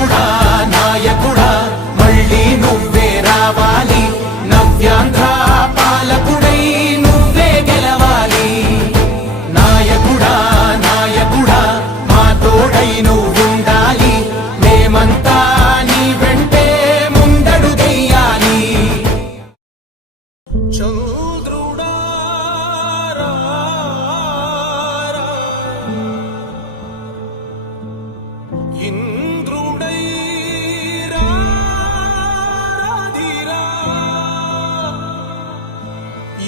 నాయకుడా నాయకుడా.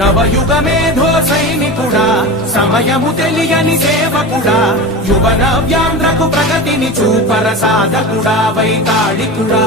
నవయుగ మేధో సైనికుడా సమయము తెలియని సేవకుడా యువ నవ్యాంధ్రకు ప్రగతిని చూపర సాధకుడా వైతాళికుడా.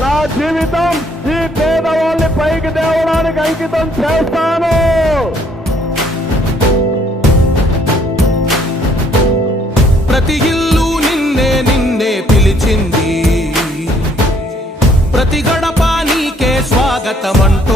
నా జీవితం ఈ పేదవాళ్ళని పైకి తేవడానికి అంకితం చేస్తాను. ప్రతి ఇల్లు నిన్నే నిన్నే పిలిచింది. ప్రతి గడప నీకే స్వాగతం అంటోంది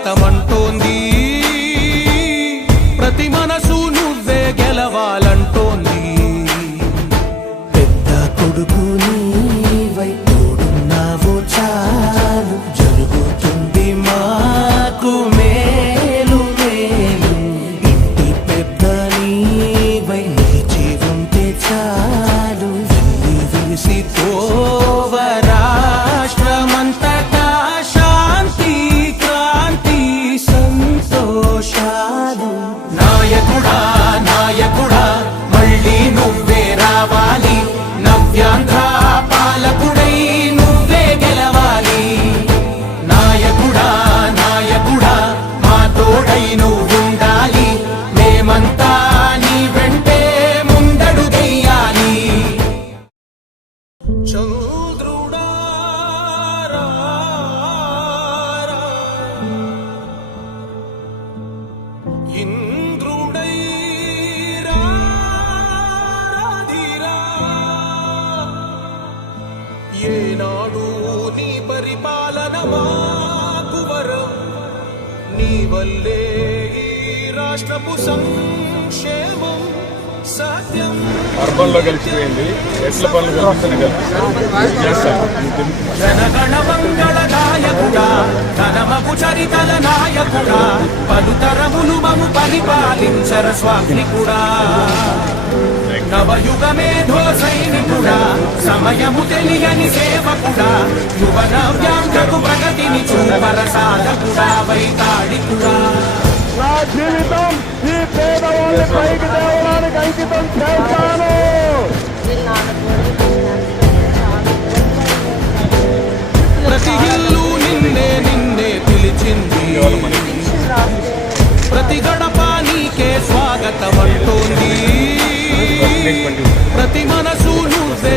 స్వాగతం ఏనాడు నీ పరిపాలన మాకు వరం. నీ వల్లే రాష్ట్రపు సంక్షేమ సత్యం అర్బన్లో కలిసిపోయింది. ఎట్ల పనులు కల్పిస్తేనే కలిపి చేస్తాను ఘనమగు చరితల నాయకుడా పలుతరములు మము పరిపాలించర స్వామికుడా నవయుగ మేధో సైనికుడా సమయము తెలియని సేవకుడా యువ నవ్యాంధ్రకు ప్రగతిని చూపర సాధకుడా వైతాళికుడా. నా జీవితం అంకితం చేస్తాను ప్రతి ఇల్లు నిన్నే నిన్నే పిలిచింది. ప్రతి గడప నీకే స్వాగతం అంటోంది ప్రతి మనసు నువ్వే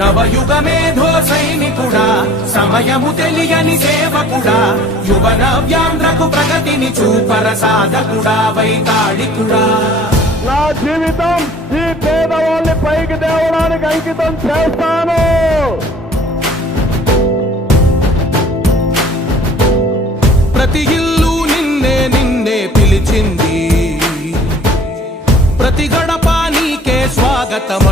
నవయుగ మేధో సైనికుడా సమయము తెలియని సేవకుడా యువ నవ్యాంధ్రకు ప్రగతిని చూపర సాధకుడా వైతాళికుడా. నా జీవితం ఈ పేదవాళ్ళని పైకి తేవడానికి అంకితం చేస్తాను. ప్రతి ఇల్లు నిన్నే నిన్నే పిలిచింది. ప్రతి గడప నీకే స్వాగతం